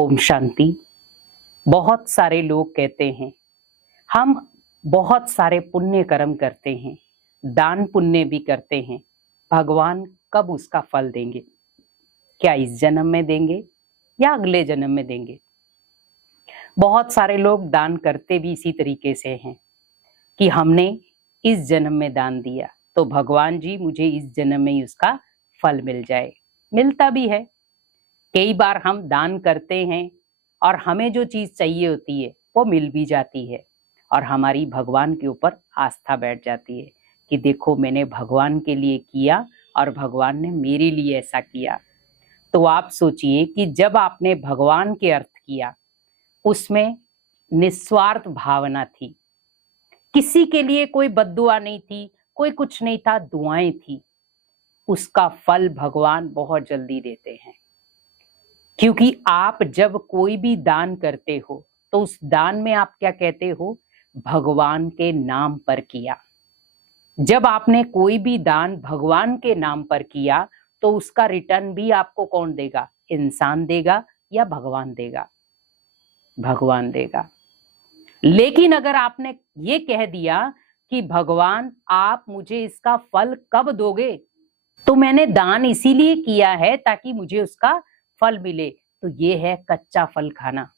ओम शांति। बहुत सारे लोग कहते हैं हम बहुत सारे पुण्य कर्म करते हैं, दान पुण्य भी करते हैं, भगवान कब उसका फल देंगे? क्या इस जन्म में देंगे या अगले जन्म में देंगे? बहुत सारे लोग दान करते भी इसी तरीके से हैं कि हमने इस जन्म में दान दिया तो भगवान जी मुझे इस जन्म में ही उसका फल मिल जाए। मिलता भी है। कई बार हम दान करते हैं और हमें जो चीज चाहिए होती है वो मिल भी जाती है और हमारी भगवान के ऊपर आस्था बैठ जाती है कि देखो मैंने भगवान के लिए किया और भगवान ने मेरे लिए ऐसा किया। तो आप सोचिए कि जब आपने भगवान के अर्थ किया उसमें निस्वार्थ भावना थी, किसी के लिए कोई बद्दुआ नहीं थी, कोई कुछ नहीं था, दुआएं थी। उसका फल भगवान बहुत जल्दी देते हैं, क्योंकि आप जब कोई भी दान करते हो तो उस दान में आप क्या कहते हो? भगवान के नाम पर किया। जब आपने कोई भी दान भगवान के नाम पर किया तो उसका रिटर्न भी आपको कौन देगा? इंसान देगा या भगवान देगा? भगवान देगा। लेकिन अगर आपने ये कह दिया कि भगवान आप मुझे इसका फल कब दोगे, तो मैंने दान इसीलिए किया है ताकि मुझे उसका फल मिले, तो ये है कच्चा फल खाना।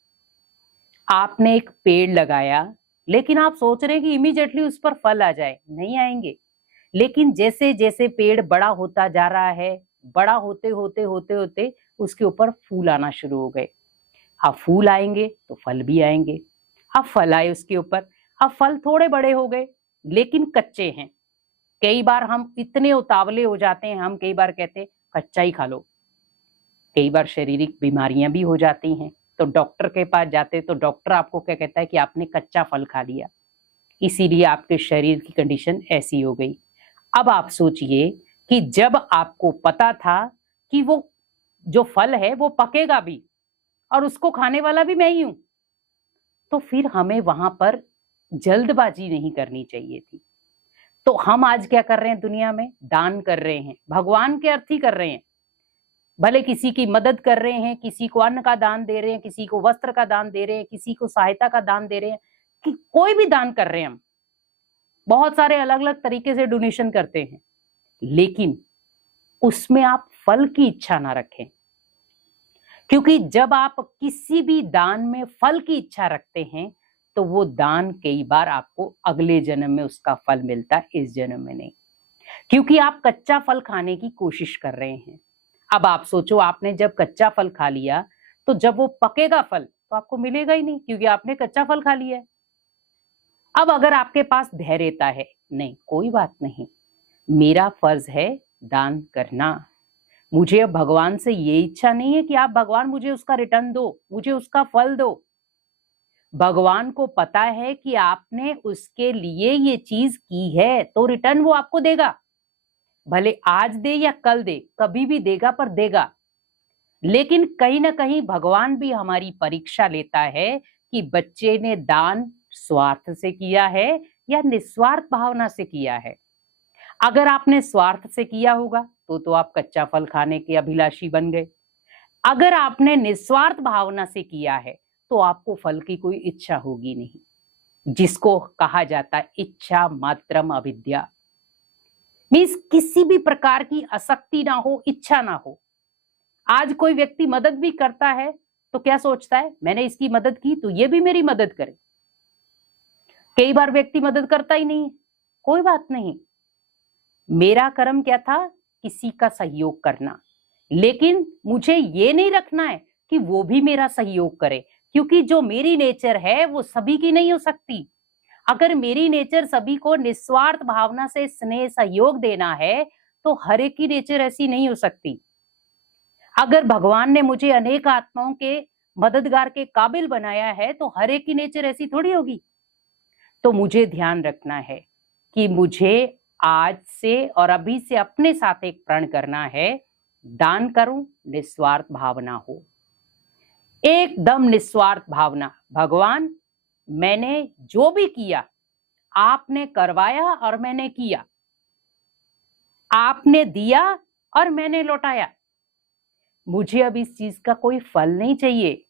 आपने एक पेड़ लगाया लेकिन आप सोच रहे हैं कि इमीडिएटली उस पर फल आ जाए, नहीं आएंगे। लेकिन जैसे जैसे पेड़ बड़ा होता जा रहा है, बड़ा होते होते होते होते उसके ऊपर फूल आना शुरू हो गए। अब फूल आएंगे तो फल भी आएंगे। अब फल आए उसके ऊपर, अब फल थोड़े बड़े हो गए लेकिन कच्चे हैं। कई बार हम इतने उतावले हो जाते हैं, हम कई बार कहते हैं कच्चा ही खा लो। कई बार शारीरिक बीमारियां भी हो जाती हैं तो डॉक्टर के पास जाते तो डॉक्टर आपको क्या कहता है कि आपने कच्चा फल खा लिया, इसीलिए आपके शरीर की कंडीशन ऐसी हो गई। अब आप सोचिए कि जब आपको पता था कि वो जो फल है वो पकेगा भी और उसको खाने वाला भी मैं ही हूं, तो फिर हमें वहां पर जल्दबाजी नहीं करनी चाहिए थी। तो हम आज क्या कर रहे हैं? दुनिया में दान कर रहे हैं, भगवान के अर्थ ही कर रहे हैं। भले किसी की मदद कर रहे हैं, किसी को अन्न का दान दे रहे हैं, किसी को वस्त्र का दान दे रहे हैं, किसी को सहायता का दान दे रहे हैं, कि कोई भी दान कर रहे हैं हम, बहुत सारे अलग अलग तरीके से डोनेशन करते हैं, लेकिन उसमें आप फल की इच्छा ना रखें। क्योंकि जब आप किसी भी दान में फल की इच्छा रखते हैं तो वो दान कई बार आपको अगले जन्म में उसका फल मिलता है, इस जन्म में नहीं। क्योंकि आप कच्चा फल खाने की कोशिश कर रहे हैं। अब आप सोचो, आपने जब कच्चा फल खा लिया तो जब वो पकेगा फल तो आपको मिलेगा ही नहीं, क्योंकि आपने कच्चा फल खा लिया है। अब अगर आपके पास धैर्यता है, नहीं कोई बात नहीं, मेरा फर्ज है दान करना, मुझे अब भगवान से ये इच्छा नहीं है कि आप भगवान मुझे उसका रिटर्न दो, मुझे उसका फल दो। भगवान को पता है कि आपने उसके लिए ये चीज की है तो रिटर्न वो आपको देगा। भले आज दे या कल दे, कभी भी देगा, पर देगा। लेकिन कहीं ना कहीं भगवान भी हमारी परीक्षा लेता है कि बच्चे ने दान स्वार्थ से किया है या निस्वार्थ भावना से किया है। अगर आपने स्वार्थ से किया होगा तो आप कच्चा फल खाने के अभिलाषी बन गए। अगर आपने निस्वार्थ भावना से किया है तो आपको फल की कोई इच्छा होगी नहीं, जिसको कहा जाता है इच्छा मात्रम अविद्या। मीन्स किसी भी प्रकार की आसक्ति ना हो, इच्छा ना हो। आज कोई व्यक्ति मदद भी करता है तो क्या सोचता है, मैंने इसकी मदद की तो ये भी मेरी मदद करे। कई बार व्यक्ति मदद करता ही नहीं है, कोई बात नहीं, मेरा कर्म क्या था? किसी का सहयोग करना। लेकिन मुझे ये नहीं रखना है कि वो भी मेरा सहयोग करे, क्योंकि जो मेरी नेचर है वो सभी की नहीं हो सकती। अगर मेरी नेचर सभी को निस्वार्थ भावना से स्नेह सहयोग देना है तो हर एक की नेचर ऐसी नहीं हो सकती। अगर भगवान ने मुझे अनेक आत्माओं के मददगार के काबिल बनाया है तो हर एक की नेचर ऐसी थोड़ी होगी। तो मुझे ध्यान रखना है कि मुझे आज से और अभी से अपने साथ एक प्रण करना है, दान करूं, निस्वार्थ भावना हो, एकदम निस्वार्थ भावना। भगवान मैंने जो भी किया आपने करवाया और मैंने किया, आपने दिया और मैंने लौटाया, मुझे अब इस चीज का कोई फल नहीं चाहिए।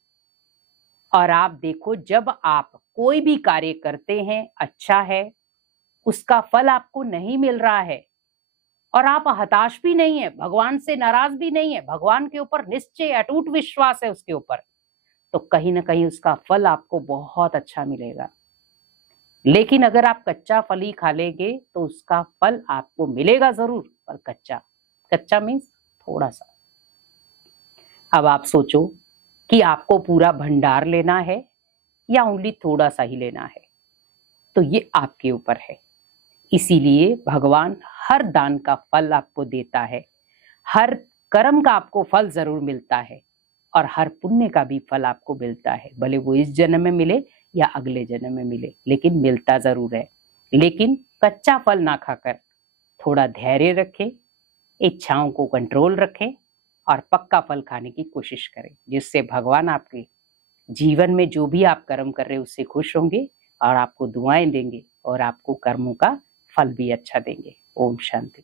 और आप देखो, जब आप कोई भी कार्य करते हैं अच्छा है, उसका फल आपको नहीं मिल रहा है और आप हताश भी नहीं है, भगवान से नाराज भी नहीं है, भगवान के ऊपर निश्चय अटूट विश्वास है उसके ऊपर, तो कहीं ना कहीं उसका फल आपको बहुत अच्छा मिलेगा। लेकिन अगर आप कच्चा फल ही खा लेंगे तो उसका फल आपको मिलेगा जरूर, पर कच्चा। कच्चा मीन्स थोड़ा सा। अब आप सोचो कि आपको पूरा भंडार लेना है या ओनली थोड़ा सा ही लेना है, तो ये आपके ऊपर है। इसीलिए भगवान हर दान का फल आपको देता है, हर कर्म का आपको फल जरूर मिलता है और हर पुण्य का भी फल आपको मिलता है, भले वो इस जन्म में मिले या अगले जन्म में मिले, लेकिन मिलता जरूर है। लेकिन कच्चा फल ना खाकर थोड़ा धैर्य रखें, इच्छाओं को कंट्रोल रखें और पक्का फल खाने की कोशिश करें, जिससे भगवान आपके जीवन में जो भी आप कर्म कर रहे हैं उससे खुश होंगे और आपको दुआएं देंगे और आपको कर्मों का फल भी अच्छा देंगे। ओम शांति।